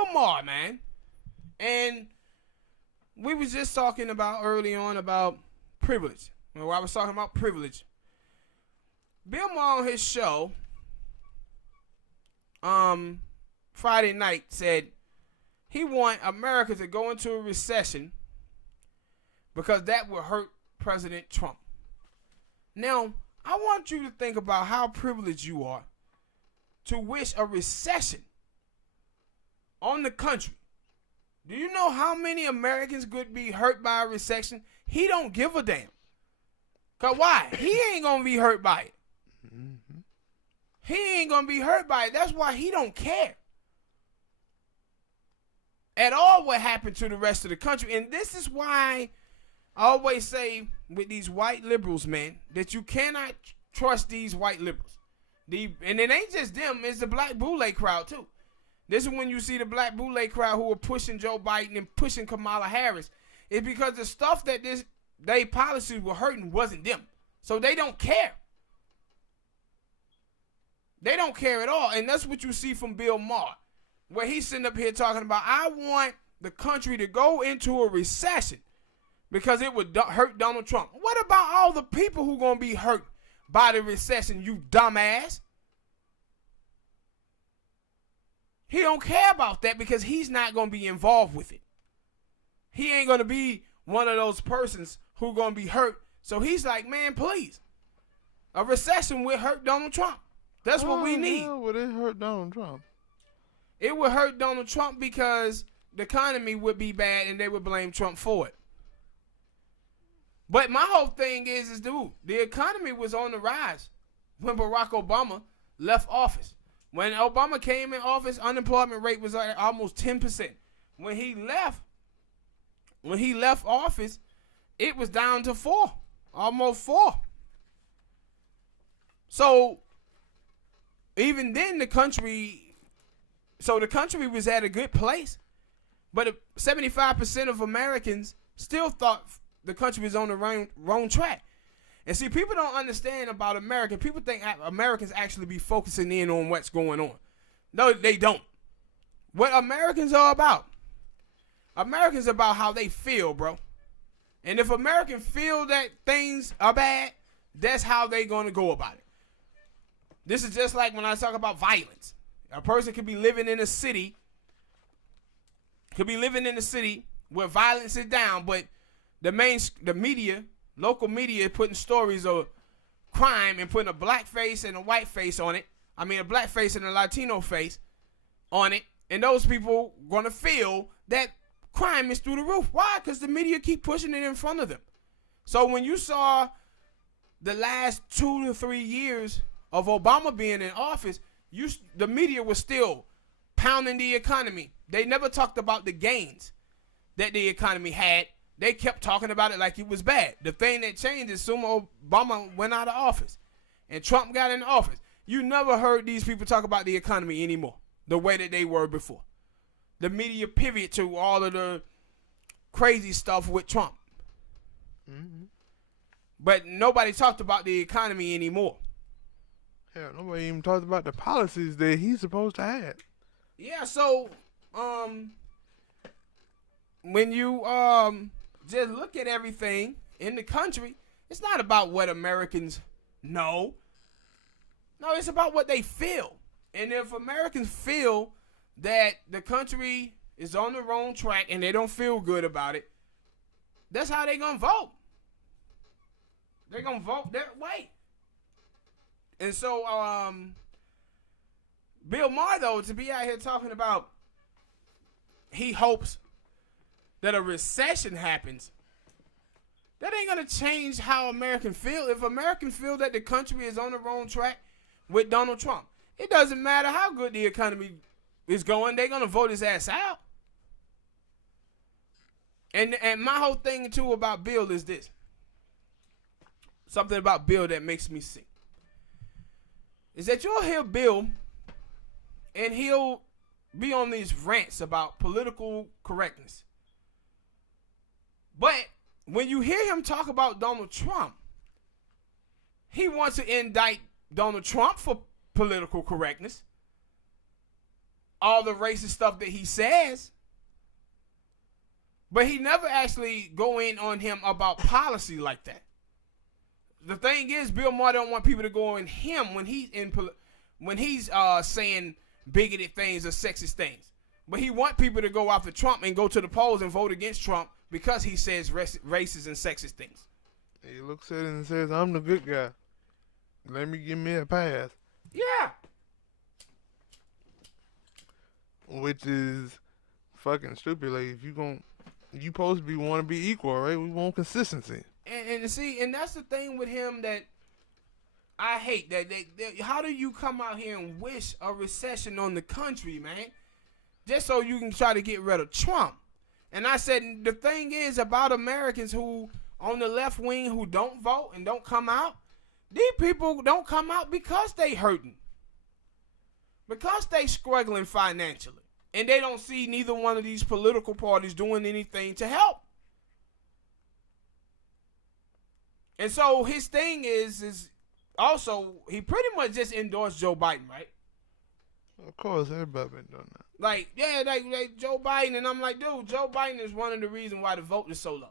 Bill Maher, man. And we was just talking about early on about privilege. When I was talking about privilege, Bill Maher on his show Friday night said he want America to go into a recession because that will hurt President Trump. Now, I want you to think about how privileged you are to wish a recession on the country. Do you know how many Americans could be hurt by a recession? He don't give a damn. Cause why? He ain't gonna be hurt by it. Mm-hmm. He ain't gonna be hurt by it. That's why he don't care at all what happened to the rest of the country. And this is why I always say with these white liberals, man, that you cannot trust these white liberals. And it ain't just them, it's the black boule crowd too. This is when you see the black boule crowd who are pushing Joe Biden and pushing Kamala Harris. It's because the stuff that they policies were hurting wasn't them. So they don't care. They don't care at all. And that's what you see from Bill Maher, where he's sitting up here talking about, I want the country to go into a recession because it would hurt Donald Trump. What about all the people who going to be hurt by the recession, you dumbass? He don't care about that because he's not going to be involved with it. He ain't going to be one of those persons who going to be hurt. So he's like, man, please. A recession would hurt Donald Trump. That's what we need. How would it hurt Donald Trump? It would hurt Donald Trump because the economy would be bad and they would blame Trump for it. But my whole thing is dude, the economy was on the rise when Barack Obama left office. When Obama came in office, unemployment rate was at almost 10%. When he left office, it was down to 4, almost 4. So even then the country was at a good place, but 75% of Americans still thought the country was on the wrong track. And see, people don't understand about America. People think Americans actually be focusing in on what's going on. No, they don't. What Americans are about about how they feel, bro. And if Americans feel that things are bad, that's how they going to go about it. This is just like when I talk about violence. A person could be living in a city, where violence is down, but the media, local media, putting stories of crime and putting a black face and a white face on it. I mean, a black face and a Latino face on it. And those people going to feel that crime is through the roof. Why? Because the media keep pushing it in front of them. So when you saw the last 2 to 3 years of Obama being in office, the media was still pounding the economy. They never talked about the gains that the economy had. They kept talking about it like it was bad. The thing that changed is soon Obama went out of office and Trump got in office. You never heard these people talk about the economy anymore the way that they were before. The media pivoted to all of the crazy stuff with Trump. Mm-hmm. But nobody talked about the economy anymore. Hell, nobody even talked about the policies that he's supposed to have. Yeah, so when you just look at everything in the country, it's not about what Americans know. No, it's about what they feel. And if Americans feel that the country is on the wrong track and they don't feel good about it, that's how they're going to vote. They're going to vote that way. And so, Bill Maher, though, to be out here talking about he hopes that a recession happens, that ain't going to change how Americans feel. If Americans feel that the country is on the wrong track with Donald Trump, it doesn't matter how good the economy is going, they're going to vote his ass out. And my whole thing, too, about Bill is this. Something about Bill that makes me sick. Is that you'll hear Bill, and he'll be on these rants about political correctness. But when you hear him talk about Donald Trump, he wants to indict Donald Trump for political correctness. all the racist stuff that he says. But he never actually go in on him about policy like that. The thing is, Bill Maher don't want people to go on him when he's saying bigoted things or sexist things. But he want people to go after Trump and go to the polls and vote against Trump because he says racist and sexist things. He looks at it and says, I'm the good guy. Let me give me a pass. Yeah. Which is fucking stupid. Like, if you supposed to want to be equal, right? We want consistency. And see, and that's the thing with him that I hate. That how do you come out here and wish a recession on the country, man? Just so you can try to get rid of Trump. And I said, the thing is about Americans who, on the left wing, who don't vote and don't come out, these people don't come out because they hurting. Because they struggling financially. And they don't see neither one of these political parties doing anything to help. And so his thing is also, he pretty much just endorsed Joe Biden, right? Of course, everybody been doing that. Like, yeah, like Joe Biden, and I'm like, dude, Joe Biden is one of the reasons why the vote is so low.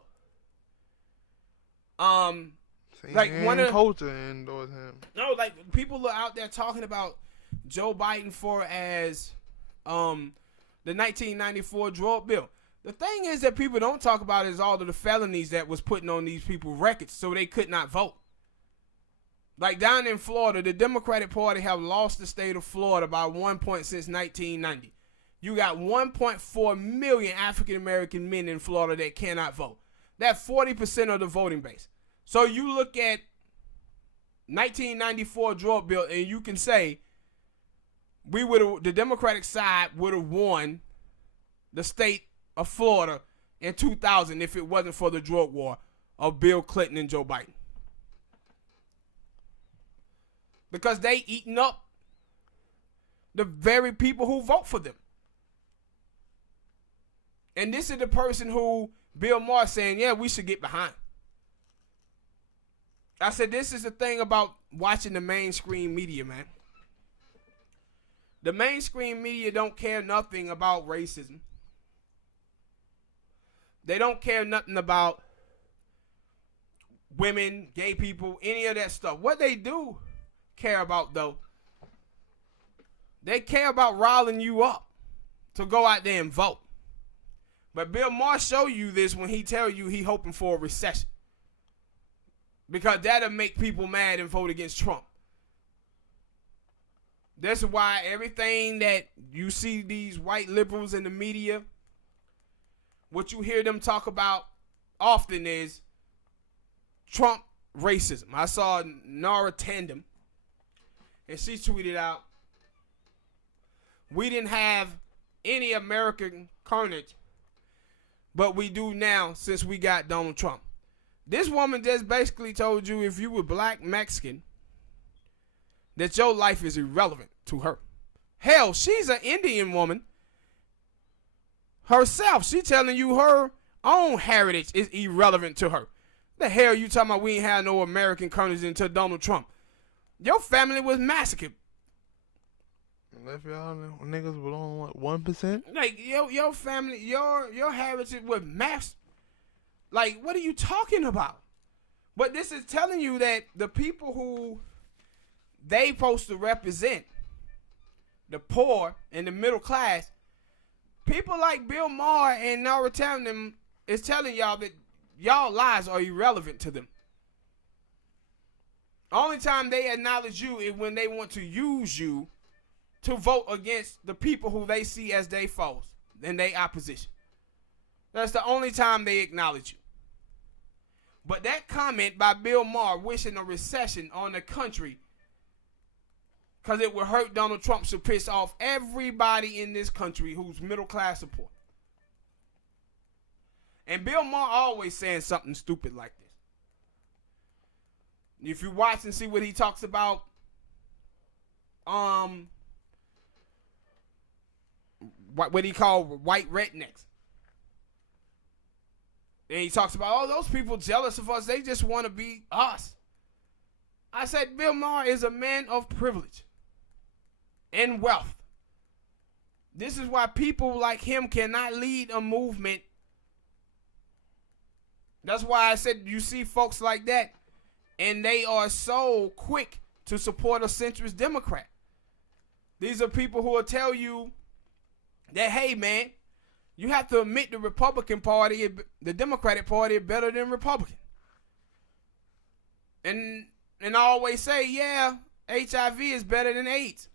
Like one of culture endorsed him. No, like people are out there talking about Joe Biden for as the 1994 drug bill. The thing is that people don't talk about is all of the felonies that was putting on these people records so they could not vote. Like down in Florida, the Democratic Party have lost the state of Florida by 1 point since 1990. You got 1.4 million African American men in Florida that cannot vote. That's 40% of the voting base. So you look at 1994 drug bill and you can say the Democratic side would have won the state of Florida in 2000 if it wasn't for the drug war of Bill Clinton and Joe Biden. Because they eating up the very people who vote for them. And this is the person who Bill Maher saying, yeah, we should get behind. I said, this is the thing about watching the mainstream media, man. The mainstream media don't care nothing about racism. They don't care nothing about women, gay people, any of that stuff. What they do care about, though, they care about riling you up to go out there and vote. But Bill Maher show you this when he tell you he hoping for a recession. Because that'll make people mad and vote against Trump. That's why everything that you see these white liberals in the media, what you hear them talk about often is Trump racism. I saw Nara Tandem, and she tweeted out, we didn't have any American carnage, but we do now since we got Donald Trump. This woman just basically told you if you were black Mexican, that your life is irrelevant to her. Hell, she's an Indian woman herself. She telling you her own heritage is irrelevant to her. The hell you talking about we ain't had no American colonies until Donald Trump? Your family was massacred. Left y'all niggas with on what, 1%? Like your family, your heritage was mass. Like, what are you talking about? But this is telling you that the people who they supposed to represent, the poor and the middle class, people like Bill Maher and Nara Tandem is telling y'all that y'all lives are irrelevant to them. Only time they acknowledge you is when they want to use you to vote against the people who they see as their foes and their opposition. That's the only time they acknowledge you. But that comment by Bill Maher wishing a recession on the country because it would hurt Donald Trump should piss off everybody in this country who's middle class support. And Bill Maher always saying something stupid like this. If you watch and see what he talks about, what he called white rednecks. And he talks about, oh, those people jealous of us. They just want to be us. I said, Bill Maher is a man of privilege and wealth. This is why people like him cannot lead a movement. That's why I said you see folks like that, and they are so quick to support a centrist Democrat. These are people who will tell you that, hey, man, you have to admit the Republican Party, the Democratic Party is better than Republican. And I always say, yeah, HIV is better than AIDS.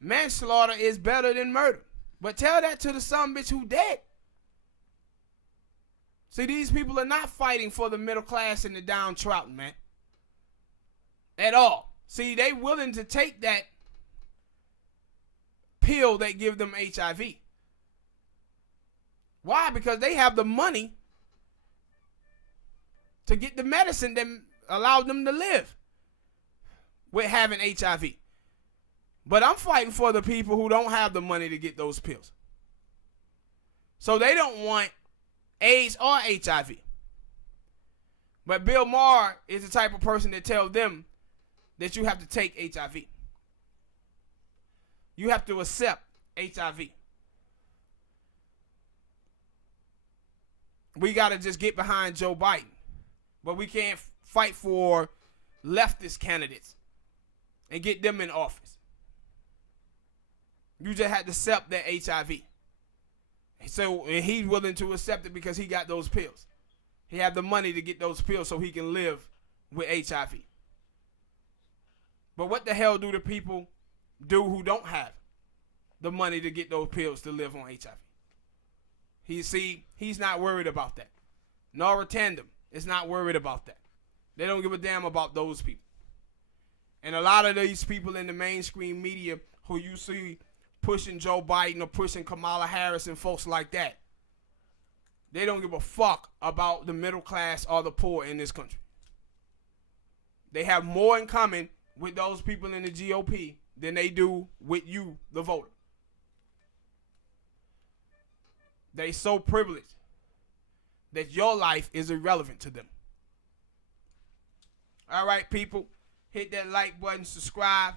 Manslaughter is better than murder. But tell that to the son bitch who dead. See, these people are not fighting for the middle class and the downtrodden, man. At all. See, they willing to take that pill that give them HIV. Why? Because they have the money to get the medicine that allows them to live with having HIV. But I'm fighting for the people who don't have the money to get those pills. So they don't want AIDS or HIV. But Bill Maher is the type of person that tells them that you have to take HIV. You have to accept HIV. We got to just get behind Joe Biden. But we can't fight for leftist candidates and get them in office. You just have to accept that HIV. So, and he's willing to accept it because he got those pills. He have the money to get those pills so he can live with HIV. But what the hell do the people do who don't have the money to get those pills to live on HIV? He's not worried about that. Nora Tandem is not worried about that. They don't give a damn about those people. And a lot of these people in the mainstream media who you see pushing Joe Biden or pushing Kamala Harris and folks like that, they don't give a fuck about the middle class or the poor in this country. They have more in common with those people in the GOP than they do with you, the voter. They so privileged that your life is irrelevant to them. All right, people, hit that like button, subscribe.